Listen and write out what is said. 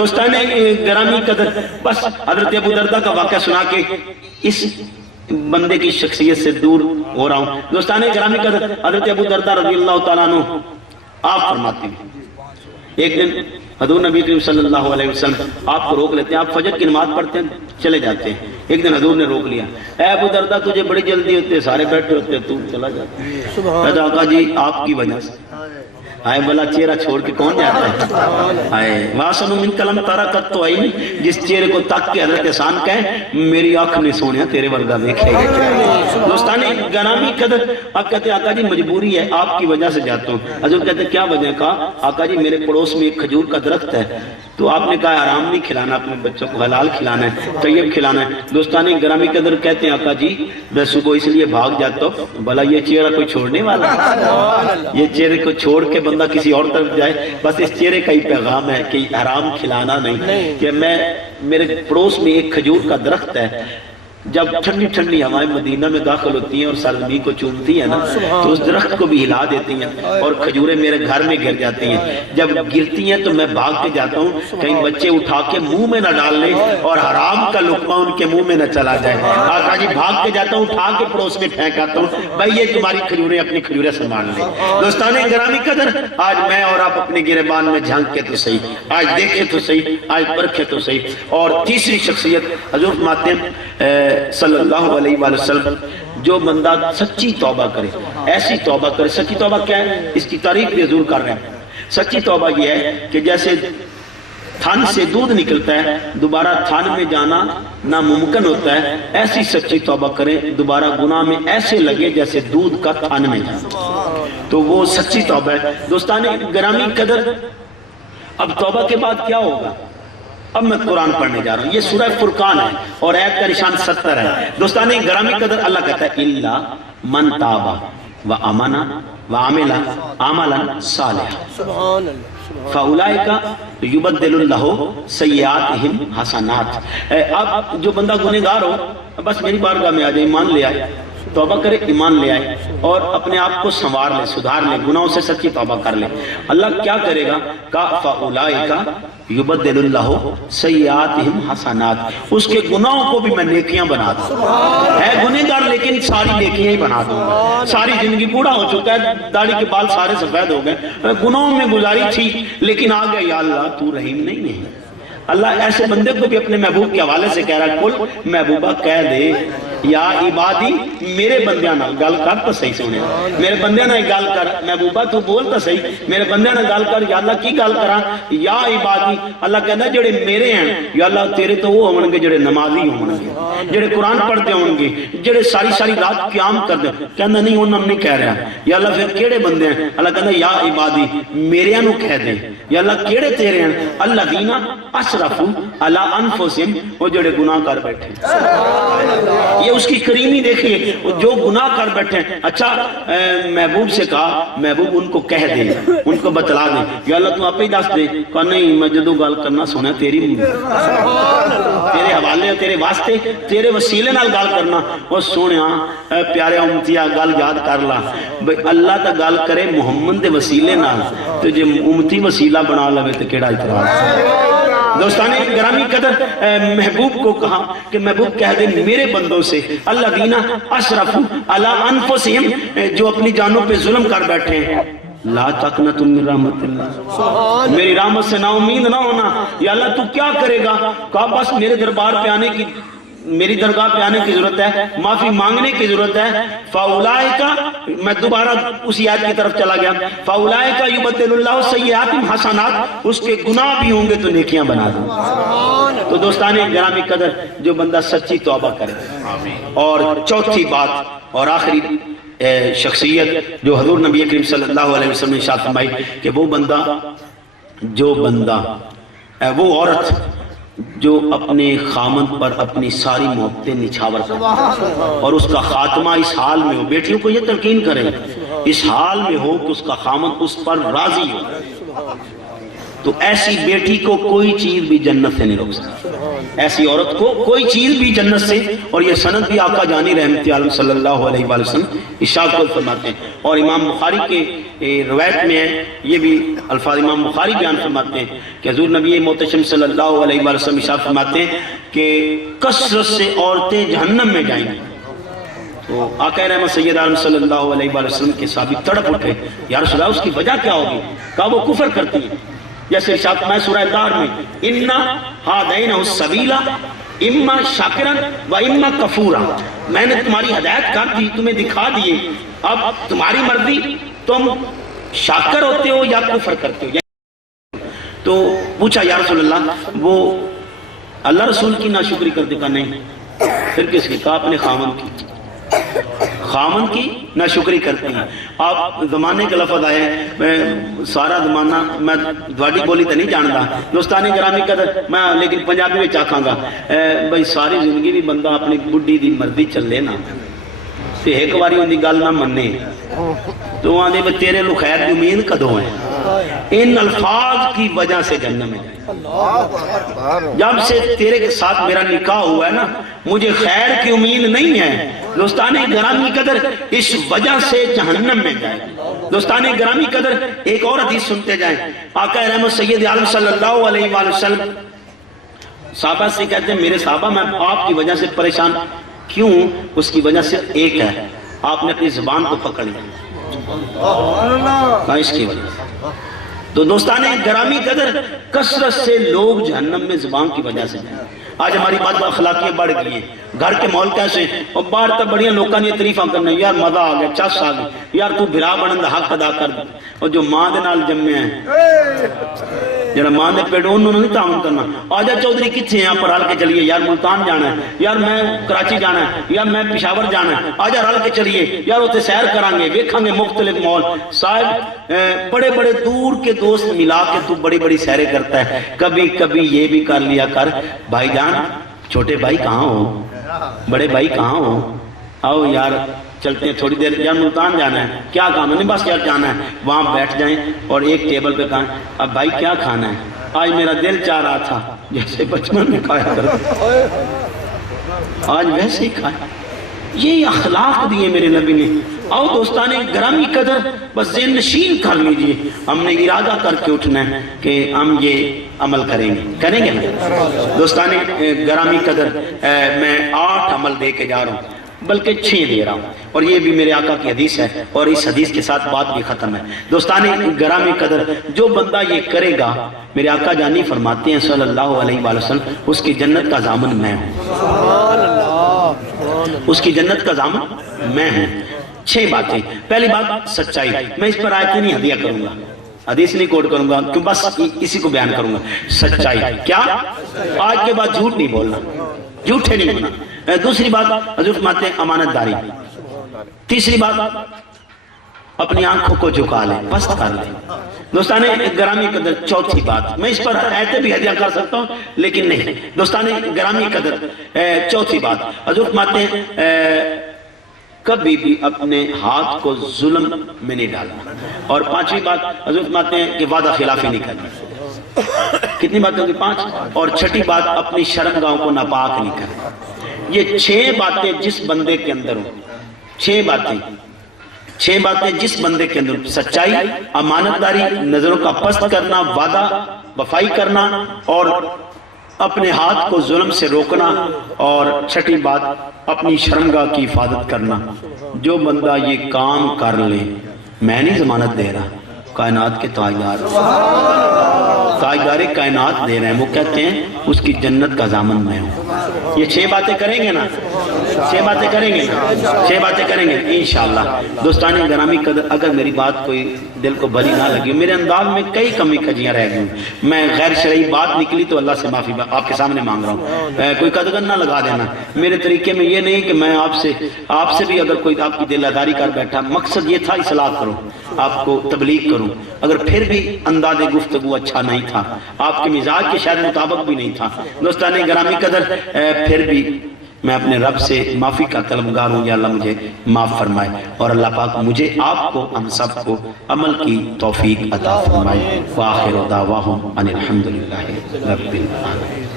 دوستان گرامی قدر، بس حضرت ابو دردہ کا واقعہ سنا کے اس بندے کی شخصیت سے دور ہو رہا ہوں۔ دوستان گرامی قدر، حضرت ابو دردہ رضی اللہ تعالیٰ عنہ آپ فرماتے ہیں ایک دن حضور نبی کریم صلی اللہ علیہ وسلم آپ کو روک لیتے ہیں، آپ فجر کی نماز پڑھتے ہیں چلے جاتے ہیں۔ ایک دن حضور نے روک لیا، اے ابو دردہ تجھے بڑی جلدی ہوتی ہے، سارے بیٹھے ہوتے ہیں، تو چلا جاتا ہے۔ آقا جی آپ کی وجہ سے آئے بلا چہرہ چھوڑ کے کون جاتا ہے؟ آئے واسنو من کلم ترکت تو آئی نہیں، جس چہرے کو تک کے حضرت احسان کہیں میری آنکھ نے سونیا تیرے ورگا دیکھے گا۔ دوستانے گرامی قدر، آپ کہتے ہیں آقا جی مجبوری ہے، آپ کی وجہ سے جاتا ہوں۔ حضور کہتے ہیں کیا وجہ؟ کہا آقا جی میرے پڑوس میں ایک کھجور کا درخت ہے، تو آپ نے کہا آرام نہیں کھلانا، اپنے بچوں کو حلال کھلانا ہے، طیب کھلانا ہے۔ دوستانی گرامی قدر کہتے ہیں آقا جی میں صبح اس لیے بھاگ جاتا ہوں، بھلا یہ چہرہ کوئی چھوڑنے والا ہے؟ یہ چہرے کو چھوڑ کے بندہ کسی اور طرف جائے، بس اس چہرے کا ہی پیغام ہے کہ حرام کھلانا نہیں۔ کہ میرے پڑوس میں ایک کھجور کا درخت ہے، جب ٹھنڈی ٹھنڈی ہوائیں مدینہ میں داخل ہوتی ہیں اور سردی کو چومتی ہیں نا، تو اس درخت کو بھی ہلا دیتی ہیں اور کھجوریں میرے گھر میں گر جاتی ہیں۔ جب گرتی ہیں تو میں بھاگ کے جاتا ہوں، کہیں بچے اٹھا کے منہ میں نہ ڈال لیں اور حرام کا لقمہ ان کے منہ میں نہ چلا جائے۔ آقا جی بھاگ کے جاتا ہوں، اٹھا کے پڑوس میں پھینک آتا ہوں، بھائی یہ تمہاری کھجوریں اپنی کھجوریں سنبھال لیں۔ دوستان گرامی قدر، آج میں اور آپ اپنے گریبان میں جھانک کے تو صحیح، آج دیکھیں تو صحیح، آج پرکھیں تو صحیح۔ اور تیسری شخصیت حضور فرماتے ہیں صلی اللہ علیہ وآلہ وسلم، جو بندہ سچی توبہ کرے، ایسی توبہ کرے۔ سچی توبہ کیا ہے؟ اس کی تعریف بھی حضور کر رہے ہیں۔ سچی توبہ یہ ہے کہ جیسے تھن سے دودھ نکلتا ہے، دوبارہ تھن میں جانا ناممکن ہوتا ہے، ایسی سچی توبہ کریں، دوبارہ گناہ میں ایسے لگے جیسے دودھ کا تھن میں جانا، تو وہ سچی توبہ ہے۔ دوستان گرامی قدر، اب توبہ کے بعد کیا ہوگا؟ اب میں قرآن پڑھنے جا رہا ہوں، یہ سورہ فرقان ہے اور آیت کا نشان 70 ہے۔ دوستان گرامی قدر، اللہ کہتا ہے الا من تاب وآمن وعمل عملا صالحا فاولئک یبدل اللہ سیئاتہم حسنات۔ اب جو بندہ گنہگار ہو بس میری بارگاہ میں آ جائے، ایمان لے آئے، توبہ کرے، ایمان لے آئے اور اپنے آپ کو سنوار لے، سدھار لے، گناہوں سے سچی توبہ کر لے۔ اللہ کیا کرے گا؟ کہا فاولئک یبدل اللہ سیئاتہم حسنات، اس کے گناہوں کو بھی میں نیکیاں بنا دوں۔ ہے گنہگار لیکن ساری نیکیاں ہی بنا دوں گا۔ ساری زندگی بوڑھا ہو چکا ہے، داڑھی کے بال سارے سفید ہو گئے، گناہوں میں گزاری تھی لیکن آ گیا، یا اللہ تو رحیم نہیں ہے۔ اللہ ایسے بندے کو بھی اپنے محبوب کے حوالے سے کہہ رہا ہے، کل محبوبہ کہہ دے یا عبادی، میرے بندیاں نہ گل کر تو صحیح سونے، میرے بندیاں نہ گل کر، محبوبہ تو بول تو صحیح، میرے بندیاں نہ گل کر، یا اللہ کی گل کرا، یا عبادی۔ اللہ کہنا جڑے میرے ہیں، یا اللہ تیرے تو وہ ہوں گے جڑے نمازی ہوں گے، جڑے قرآن پڑھتے ہوں گے، جڑے ساری ساری رات قیام کرتے ہیں۔ کہنا نہیں انہوں نے کہہ رہا، یا اللہ پھر کیڑے بندے ہیں؟ اللہ کہنا یا عبادی میرے نو کہہ دے، یا اللہ کیڑے تیرے ہیں؟ اللہ دینا اسرفوا علی انفسہم، وہ جڑے گناہ کر بیٹھے۔ یہ اس کی کریمی دیکھیے، جو گناہ کر بیٹھے۔ اچھا محبوب سے کہا محبوب ان کو کہہ دے، ان کو بتلا دے، یا اللہ تو آپ ہی دس دے۔ کہا نہیں میں جدو گل کرنا سونا تیری تیرے حوالے، تیرے واسطے، تیرے وسیلے نال گل کرنا۔ وہ سونیا پیارے امتیا گل یاد کر لا، اللہ تا گل کرے محمد دے وسیلے نال، تو جے امتی وسیلہ بنا لوے تو کیڑا اعتراض۔ دوستان گرامی قدر، محبوب کو کہا کہ محبوب کہہ دے میرے بندوں سے، اللہ دینا اشرفوا علی انفسہم، جو اپنی جانوں پہ ظلم کر بیٹھے ہیں، لا تقنطوا من رحمت اللہ، میری رحمت سے نا امید نہ ہونا۔ یا اللہ تو کیا کرے گا؟ کہا بس میرے دربار پہ آنے کی، میری درگاہ پہ آنے کی ضرورت ہے، معافی مانگنے کی ضرورت ہے۔ فاولئک، میں دوبارہ اسی آیت کی طرف چلا گیا، فاولئک یبدل اللہ سیئاتہم حسنات، اس کے گناہ بھی ہوں گے تو نیکیاں بنا دوں۔ تو دوستان گرامی قدر، جو بندہ سچی توبہ کرے۔ اور چوتھی بات اور آخری شخصیت جو حضور نبی کریم صلی اللہ علیہ وسلم نے ارشاد فرمائی کہ وہ بندہ، جو بندہ، وہ عورت جو اپنے خامند پر اپنی ساری محبتیں نچھاور کرے اور اس کا خاتمہ اس حال میں ہو، بیٹیوں کو یہ تلقین کریں، اس حال میں ہو کہ اس کا خامند اس پر راضی ہو، تو ایسی بیٹی کو کوئی چیز بھی جنت سے نہیں روک سکتی، ایسی عورت کو کوئی چیز بھی جنت سے. اور یہ سند بھی آقا جانی رحمت عالم صلی اللہ علیہ وآلہ وسلم ارشاد کو فرماتے ہیں. اور امام بخاری کے روایت میں ہے، یہ بھی الفاظ امام بخاری بیان فرماتے ہیں کہ حضور نبی محتشم صلی اللہ علیہ وآلہ وسلم ارشاد فرماتے ہیں کہ کثرت سے عورتیں جہنم میں جائیں گی. تو آقا رحمت سید عالم صلی اللہ علیہ وآلہ وسلم کے صحابی تڑپ اٹھے، یا رسول اللہ اس کی وجہ کیا ہوگی؟ کہا وہ کفر کرتی ہے. جیسے ارشاد میں سورہ دار میں اِنَّا هَادَيْنَهُ السَّبِيلَ اِمَّا شَاكِرًا وَإِمَّا كَفُورًا، میں نے تمہاری ہدایت کر دی، تمہیں دکھا دیے، اب تمہاری مرضی، تم شاکر ہوتے ہو یا کفر کرتے ہو. تو پوچھا یا رسول اللہ وہ اللہ رسول کی ناشکری کرتے؟ کا نہیں. پھر کس کی؟ کہا اپنے خامن کی، خامن کی ناشکری کرتے ہیں. آپ زمانے کا لفظ آئے، میں سارا زمانہ میں دواڑی بولی تو نہیں جانتا دوستانی گرامی قدر، میں لیکن پنجابی میں چاکھاں گا بھائی ساری زندگی بھی بندہ اپنی بڈھی دی مرضی چلے نا تے ایک باری ان دی گل نہ مننے تو آنے میں تیرے لو خیر دی امید کدوں ہے. ان الفاظ کی وجہ سے جنت میں جائے. جب سے تیرے کے ساتھ میرا نکاح ہوا ہے نا مجھے خیر کی امید نہیں ہے. دوستان گرامی قدر اس وجہ سے جہنم میں جائے. دوستان گرامی قدر ایک اور حدیث سنتے جائیں. آقا رحمت سید عالم صلی اللہ علیہ وآلہ وسلم صحابہ سے کہتے ہیں میرے صحابہ میں آپ کی وجہ سے پریشان کیوں؟ اس کی وجہ سے ایک ہے، آپ نے اپنی زبان کو پکڑ لیا اس کی وجہ سے. تو دوستان گرامی قدر کثرت سے لوگ جہنم میں زبان کی وجہ سے جائیں. آج ہماری بات اخلاقیاں بڑھ گئی ہیں، گھر کے ماحول کیسے اور باہر تک بڑیاں لوگوں نے تعریفاں کرنا، یار مزہ آ گیا، چس آ گئی، یار تو بھرا بنن دا حق ادا کر دے. اور جو ماں دے نال جمے ہیں جڑا ماں دے پیٹ انہوں نے نہیں تعاون کرنا. آجا چودھری کتنے ہیں پر رل کے چلیے، یار ملتان جانا ہے، یار میں کراچی جانا ہے، یار میں پشاور جانا ہے، آجا رل کے چلیے، یار اتنے سیر کریں گے، ویکھاں گے مختلف ماحول. صاحب بڑے بڑے دور کے دوست ملا کے تو بڑی بڑی سیریں کرتا ہے، کبھی کبھی یہ بھی کر لیا کر بھائی جان چھوٹے بھائی کہاں ہو، بڑے بھائی کہاں ہو، آؤ یار چلتے ہیں تھوڑی دیر، یار ملتان جانا ہے، کیا کام ہے؟ نہیں بس یار جانا ہے. وہاں بیٹھ جائیں اور ایک ٹیبل پہ کھائیں. اب بھائی کیا کھانا ہے؟ آج میرا دل چاہ رہا تھا جیسے بچپن میں کھایا کرتا آج ویسے ہی کھایا. یہ اخلاق دیے میرے نبی نے. آؤ دوستان گرامی قدر بس ذہن نشین کر لیجئے، ہم نے ارادہ کر کے اٹھنا ہے کہ ہم یہ عمل کریں گے نا. دوستان گرامی قدر میں 8 عمل دے کے جا رہا ہوں بلکہ 6 دے رہا ہوں، اور یہ بھی میرے آقا کی حدیث ہے اور اس حدیث کے ساتھ بات بھی ختم ہے. دوستان گرامی قدر جو بندہ یہ کرے گا میرے آقا جانی فرماتے ہیں صلی اللہ علیہ وآلہ وسلم اس کی جنت کا ضامن میں ہوں، اس کی جنت کا ضامن میں ہوں. 6 باتیں. پہلی بات سچائی. میں اس پر آیت نہیں ہدیہ کروں گا، حدیث نہیں کوٹ کروں گا، کیوں بس اسی کو بیان کروں گا. سچائی کیا؟ آج کے بعد جھوٹ نہیں بولنا، جھوٹے نہیں ہونا. دوسری بات حضور فرماتے ہیں امانت داری. تیسری بات اپنی آنکھوں کو جھکا لیں، پست کر لیں. دوستان گرامی قدر چوتھی بات، میں اس پر آیتیں بھی ہدیہ کر سکتا ہوں لیکن نہیں. دوستان گرامی قدر چوتھی بات حضور فرماتے ہیں کبھی بھی اپنے ہاتھ کو ظلم میں نہیں ڈالنا. اور 5ویں بات حضور فرماتے ہیں کہ وعدہ خلافی نہیں کرنا. کتنی باتیں ہوگی؟ 5. اور 6ٹھی بات اپنی شرمگاہوں کو ناپاک نہیں کرنا. یہ 6 باتیں جس بندے کے اندر ہوں، 6 باتیں جس بندے کے اندر، سچائی، امانت داری، نظروں کا پست کرنا، وعدہ وفائی کرنا اور اپنے ہاتھ کو ظلم سے روکنا، اور 6ٹھی بات اپنی شرمگاہ کی حفاظت کرنا. جو بندہ یہ کام کر لے، میں نہیں ضمانت دے رہا، کائنات کے تاجدار کائنات دے رہے ہیں، وہ کہتے ہیں اس کی جنت کا ضامن میں ہوں. یہ 6 باتیں کریں گے نا، 6 باتیں کریں گے نا، 6 باتیں کریں گے انشاءاللہ. دوستان گرامی قدر اگر میری بات کوئی دل کو بھری نہ لگی، میرے انداز میں کئی کمی کجیاں رہ گئی، میں غیر شرعی بات نکلی تو اللہ سے معافی آپ کے سامنے مانگ رہا ہوں. کوئی قدغن نہ لگا دینا. میرے طریقے میں یہ نہیں کہ میں آپ سے بھی اگر کوئی آپ کی دل آزاری کر بیٹھا، مقصد یہ تھا اصلاح کروں، آپ کو تبلیغ کروں. اگر پھر بھی انداز گفتگو اچھا نہیں تھا، آپ کے مزاج کے شاید مطابق بھی نہیں تھا، دوستان گرامی قدر پھر بھی میں اپنے رب سے معافی کا طلبگار ہوں، یا اللہ مجھے معاف فرمائے، اور اللہ پاک مجھے آپ کو ہم سب کو عمل کی توفیق عطا فرمائے۔ وآخر دعواہم ان الحمدللہ رب العالمین۔